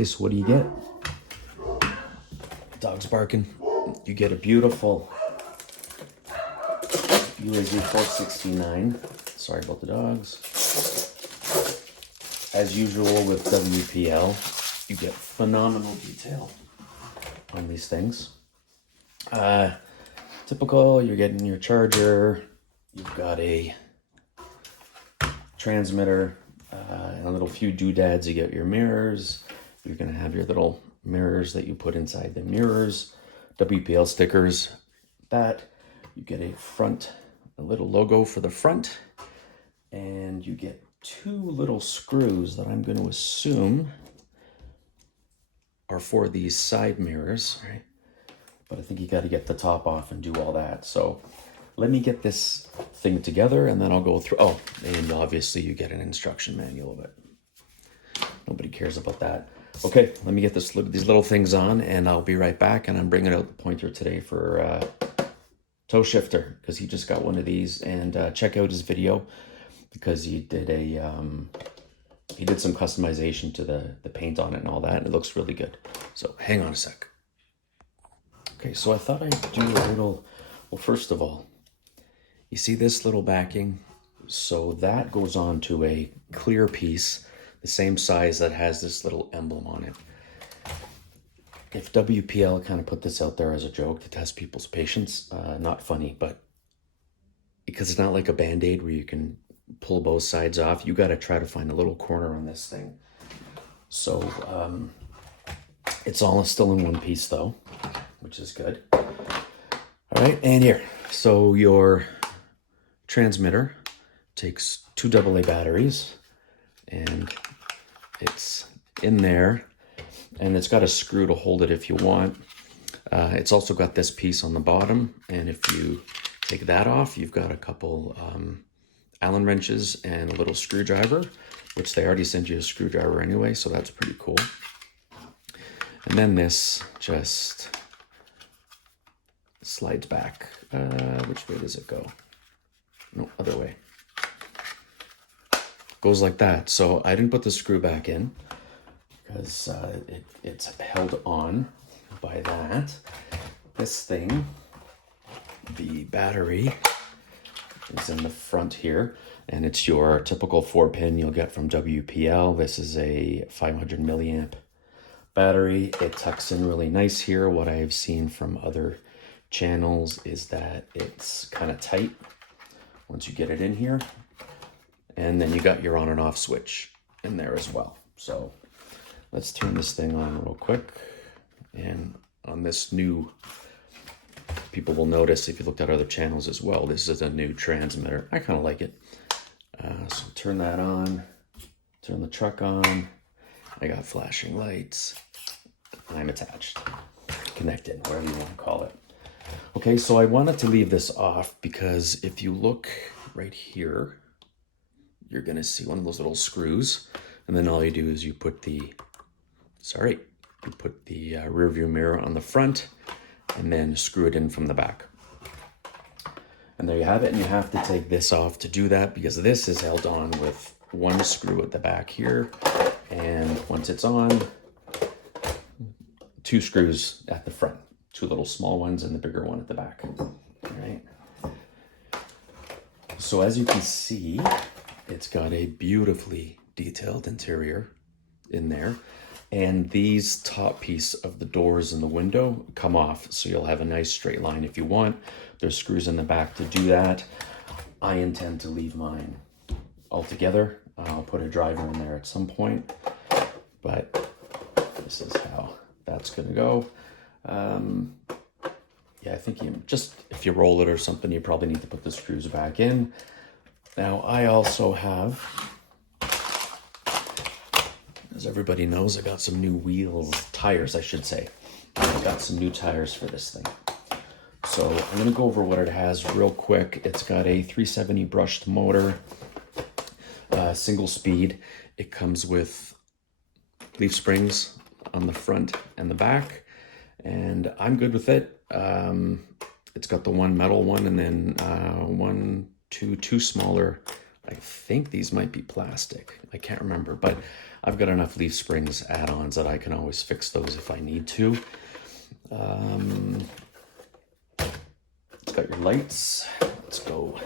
Okay, so what do you get? Dog's barking. You get a beautiful UAZ-469. Sorry about the dogs. As usual with WPL, you get phenomenal detail on these things. Typical, you're getting your charger, you've got a transmitter, and a little few doodads. You get your mirrors. You're gonna have your little mirrors that you put inside the mirrors, WPL stickers. That you get a little logo for the front, and you get two little screws that I'm going to assume are for these side mirrors, right? But I think you got to get the top off and do all that. So let me get this thing together and then I'll go through. Oh, and obviously you get an instruction manual of it. Nobody cares about that. Okay, let me get these little things on and I'll be right back. And I'm bringing out the pointer today for toe shifter because he just got one of these. And check out his video because he did some customization to the paint on it and all that, and it looks really good. So hang on a sec. Okay, so I thought I'd do a little, well, first of all, you see this little backing? So that goes on to a clear piece, the same size that has this little emblem on it. If WPL kind of put this out there as a joke to test people's patience, not funny, but because it's not like a Band-Aid where you can pull both sides off, you got to try to find a little corner on this thing. So it's all still in one piece though, which is good. All right, and here, so your transmitter takes 2 AA batteries and it's in there, and it's got a screw to hold it if you want. It's also got this piece on the bottom, and if you take that off, you've got a couple Allen wrenches and a little screwdriver, which they already sent you a screwdriver anyway, so that's pretty cool. And then this just slides back. Which way does it go? No, other way. Goes like that. So I didn't put the screw back in because it's held on by that. This thing, the battery, is in the front here, and it's your typical 4-pin you'll get from WPL. This is a 500 milliamp battery. It tucks in really nice here. What I've seen from other channels is that it's kind of tight once you get it in here, and then you got your on and off switch in there as well. So let's turn this thing on real quick. And on this new, people will notice if you looked at other channels as well, this is a new transmitter. I kind of like it. So turn that on, turn the truck on. I got flashing lights. I'm attached, connected, whatever you want to call it. Okay, so I wanted to leave this off because if you look right here, you're gonna see one of those little screws, and then all you do is you put the rear view mirror on the front and then screw it in from the back. And there you have it, and you have to take this off to do that because this is held on with one screw at the back here, and once it's on, 2 screws at the front, 2 little small ones and the bigger one at the back. All right. So as you can see, it's got a beautifully detailed interior in there. And these top piece of the doors and the window come off, so you'll have a nice straight line if you want. There's screws in the back to do that. I intend to leave mine altogether. I'll put a driver in there at some point, but this is how that's gonna go. Yeah, I think if you roll it or something, you probably need to put the screws back in. Now, I also have, as everybody knows, I got some new tires, I should say. I got some new tires for this thing. So I'm gonna go over what it has real quick. It's got a 370 brushed motor, single speed. It comes with leaf springs on the front and the back, and I'm good with it. It's got the one metal one and then two smaller I think these might be plastic. I can't remember, but I've got enough leaf springs add-ons that I can always fix those if I need to. It's got your lights. Let's go.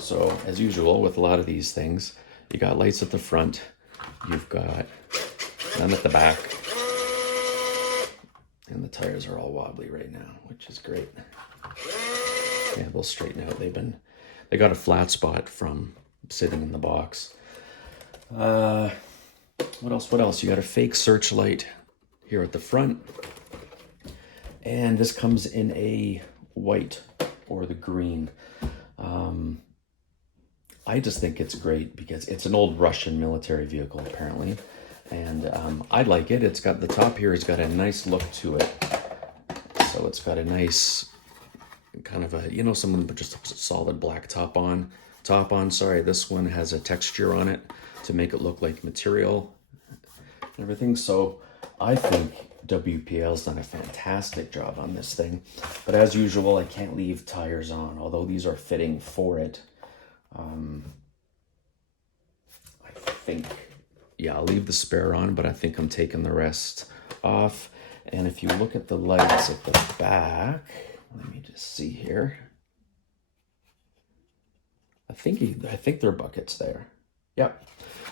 So as usual with a lot of these things, you got lights at the front, you've got none at the back, and the tires are all wobbly right now, which is great. Yeah, they'll straighten out. They got a flat spot from sitting in the box. What else? You got a fake searchlight here at the front. And this comes in a white or the green. I just think it's great because it's an old Russian military vehicle apparently. And I like it. It's got the top here has got a nice look to it. So it's got a nice kind of a, you know, someone put just a solid black top on. Sorry, this one has a texture on it to make it look like material and everything. So I think WPL's done a fantastic job on this thing. But as usual, I can't leave tires on, although these are fitting for it. I think, yeah, I'll leave the spare on, but I think I'm taking the rest off. And if you look at the lights at the back, let me just see here. I think there are buckets there. Yep.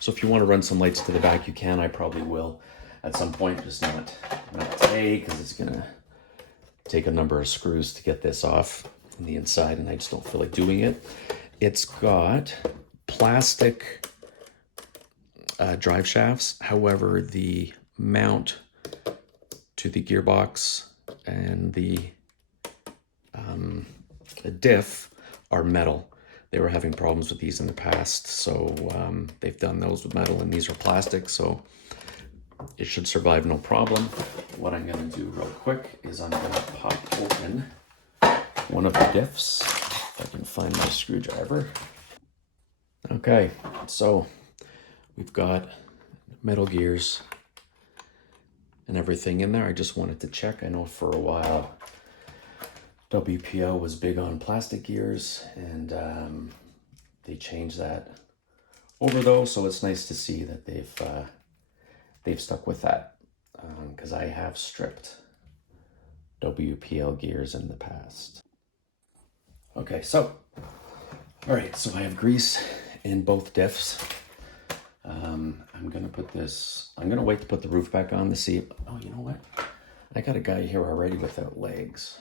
So if you want to run some lights to the back, you can. I probably will at some point, just not today, because it's gonna take a number of screws to get this off on the inside, and I just don't feel like doing it. It's got plastic drive shafts. However, the mount to the gearbox and the diff are metal. They were having problems with these in the past, so they've done those with metal, and these are plastic, so it should survive no problem. What I'm going to do real quick is I'm going to pop open one of the diffs, if I can find my screwdriver. Okay, so we've got metal gears and everything in there. I just wanted to check. I know for a while WPL was big on plastic gears, and they changed that over though, so it's nice to see that they've stuck with that, because I have stripped WPL gears in the past. Okay, so all right, so I have grease in both diffs. I'm gonna wait to put the roof back on to see. Oh, you know what? I got a guy here already without legs.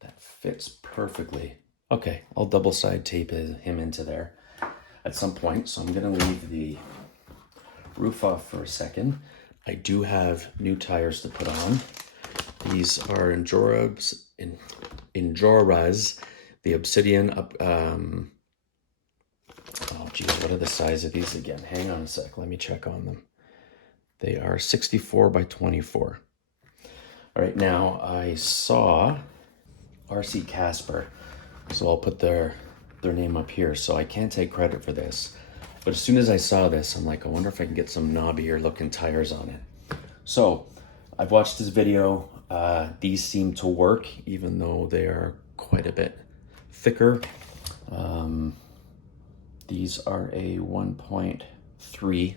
That fits perfectly. Okay, I'll double side tape him into there at some point. So I'm gonna leave the roof off for a second. I do have new tires to put on. These are Enjoras, the Obsidian up. Oh geez, what are the size of these again? Hang on a sec, let me check on them. They are 64 by 24. All right, now I saw RC Casper, so I'll put their name up here. So I can't take credit for this, but as soon as I saw this, I'm like, I wonder if I can get some knobbier looking tires on it. So I've watched this video. These seem to work, even though they are quite a bit thicker. These are a 1.3,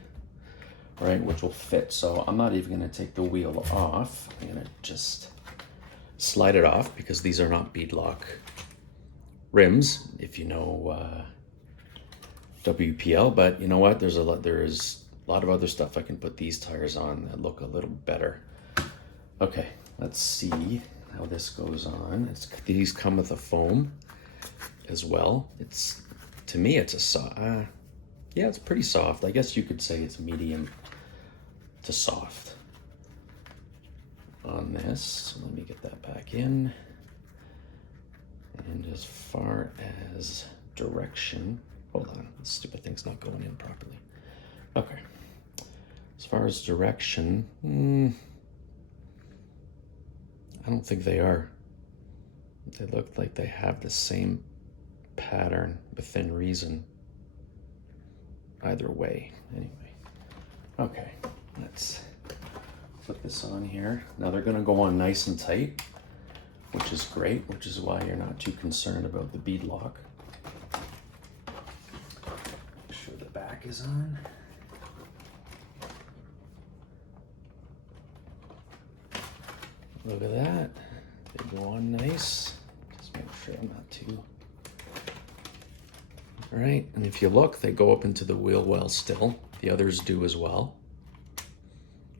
right, which will fit. So I'm not even gonna take the wheel off. I'm gonna just slide it off, because these are not beadlock rims, if you know WPL. But you know what? There is a lot of other stuff I can put these tires on that look a little better. Okay, let's see how this goes on. These come with a foam as well. To me, it's a soft. Yeah, it's pretty soft. I guess you could say it's medium to soft on this. So let me get that back in. And as far as direction, hold on, this stupid thing's not going in properly. Okay. As far as direction, I don't think they are. They look like they have the same pattern within reason either way. Anyway, okay, let's put this on here. Now they're gonna go on nice and tight, which is great, which is why you're not too concerned about the bead lock. sure the back is on. Look at that. They go on nice. Just make sure I'm not too... All right, and if you look, they go up into the wheel well still. The others do as well.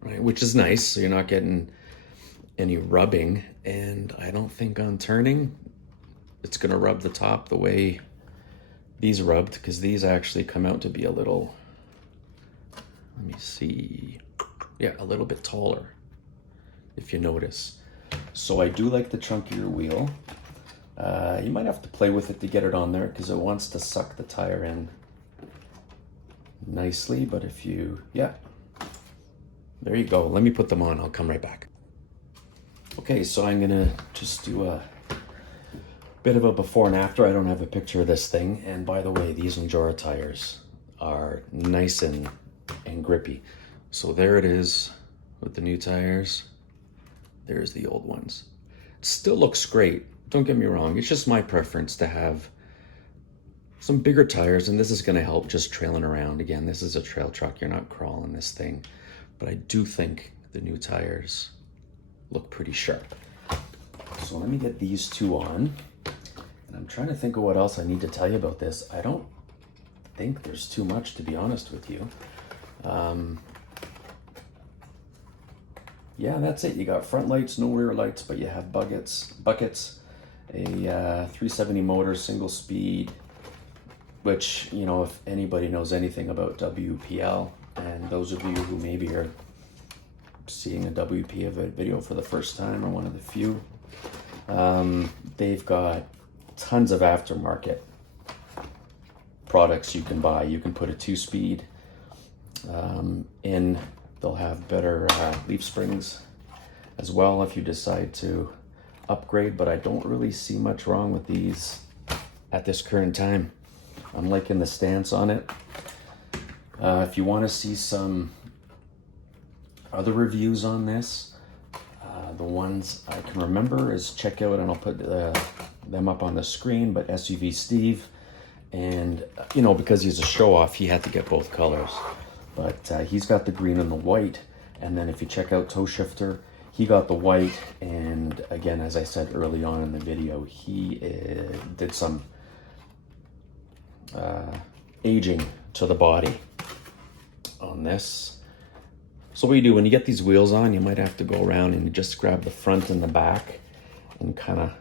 Right, which is nice, so you're not getting any rubbing. And I don't think on turning, it's gonna rub the top the way these rubbed, because these actually come out to be a little, let me see, yeah, a little bit taller, if you notice. So I do like the chunkier wheel. You might have to play with it to get it on there because it wants to suck the tire in nicely, but if you, yeah, there you go. Let me put them on, I'll come right back. Okay, so I'm gonna just do a bit of a before and after. I don't have a picture of this thing, and by the way, these Endura tires are nice and grippy. So there it is with the new tires. There's the old ones. It still looks great. Don't get me wrong, it's just my preference to have some bigger tires, and this is gonna help just trailing around. Again, this is a trail truck, you're not crawling this thing. But I do think the new tires look pretty sharp. So let me get these two on. And I'm trying to think of what else I need to tell you about this. I don't think there's too much, to be honest with you. Yeah, that's it. You got front lights, no rear lights, but you have buckets, a 370 motor, single speed, which, you know, if anybody knows anything about WPL, and those of you who maybe are seeing a WPL video for the first time or one of the few, they've got tons of aftermarket products you can buy. You can put a 2-speed in. They'll have better leaf springs as well if you decide to upgrade, but I don't really see much wrong with these at this current time. I'm liking the stance on it. If you want to see some other reviews on this, the ones I can remember is check out, and I'll put them up on the screen, but SUV Steve, and you know, because he's a show off, he had to get both colors, but he's got the green and the white. And then if you check out Toe Shifter, he got the white, and again, as I said early on in the video, he did some aging to the body on this. So what you do when you get these wheels on, you might have to go around and just grab the front and the back and kind of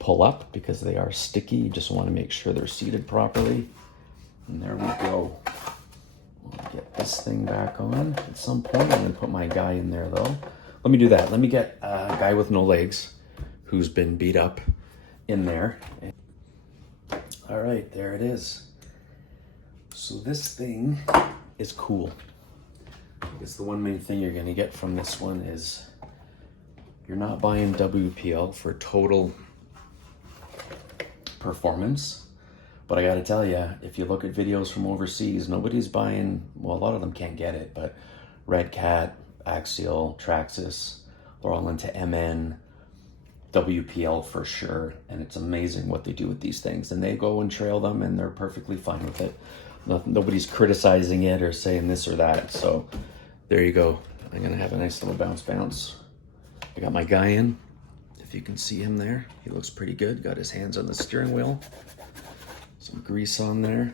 pull up, because they are sticky. You just want to make sure they're seated properly. And there we go. We'll get this thing back on at some point. I'm going to put my guy in there though. Let me do that. Let me get a guy with no legs who's been beat up in there. All right, there it is. So this thing is cool. I guess the one main thing you're going to get from this one is you're not buying WPL for total performance. But I got to tell you, if you look at videos from overseas, nobody's buying, well, a lot of them can't get it, but Red Cat, Axial, Traxxas, they're all into MN, WPL for sure. And it's amazing what they do with these things. And they go and trail them, and they're perfectly fine with it. Nobody's criticizing it or saying this or that. So there you go. I'm going to have a nice little bounce. I got my guy in. If you can see him there, he looks pretty good. Got his hands on the steering wheel. Some grease on there.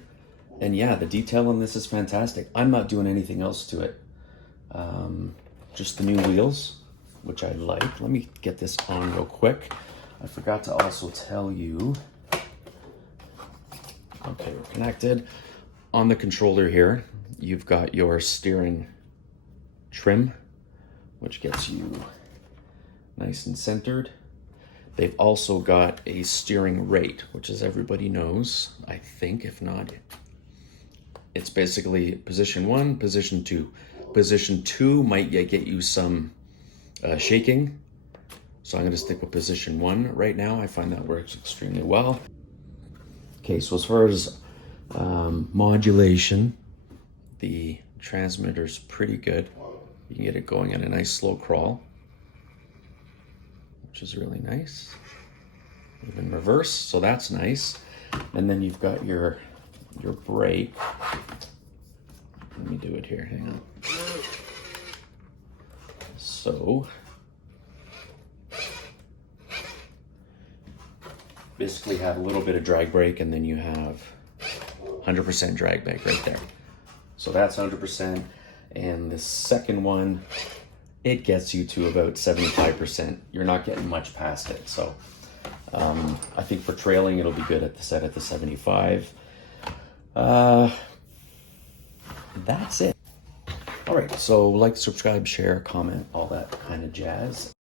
And yeah, the detail on this is fantastic. I'm not doing anything else to it. Just the new wheels, which I like. Let me get this on real quick. I forgot to also tell you. Okay, we're connected. On the controller here, you've got your steering trim, which gets you nice and centered. They've also got a steering rate, which, as everybody knows, I think, if not, it's basically position 1, position 2. Position 2 might get you some shaking. So I'm going to stick with position 1 right now. I find that works extremely well. Okay, so as far as modulation, the transmitter's pretty good. You can get it going at a nice slow crawl, which is really nice. Even reverse, so that's nice. And then you've got your your brake, let me do it here, hang on. So, basically have a little bit of drag brake, and then you have 100% drag brake right there. So that's 100%. And the second one, it gets you to about 75%. You're not getting much past it. So I think for trailing, it'll be good at the 75. That's it. All right, so like, subscribe, share, comment, all that kind of jazz.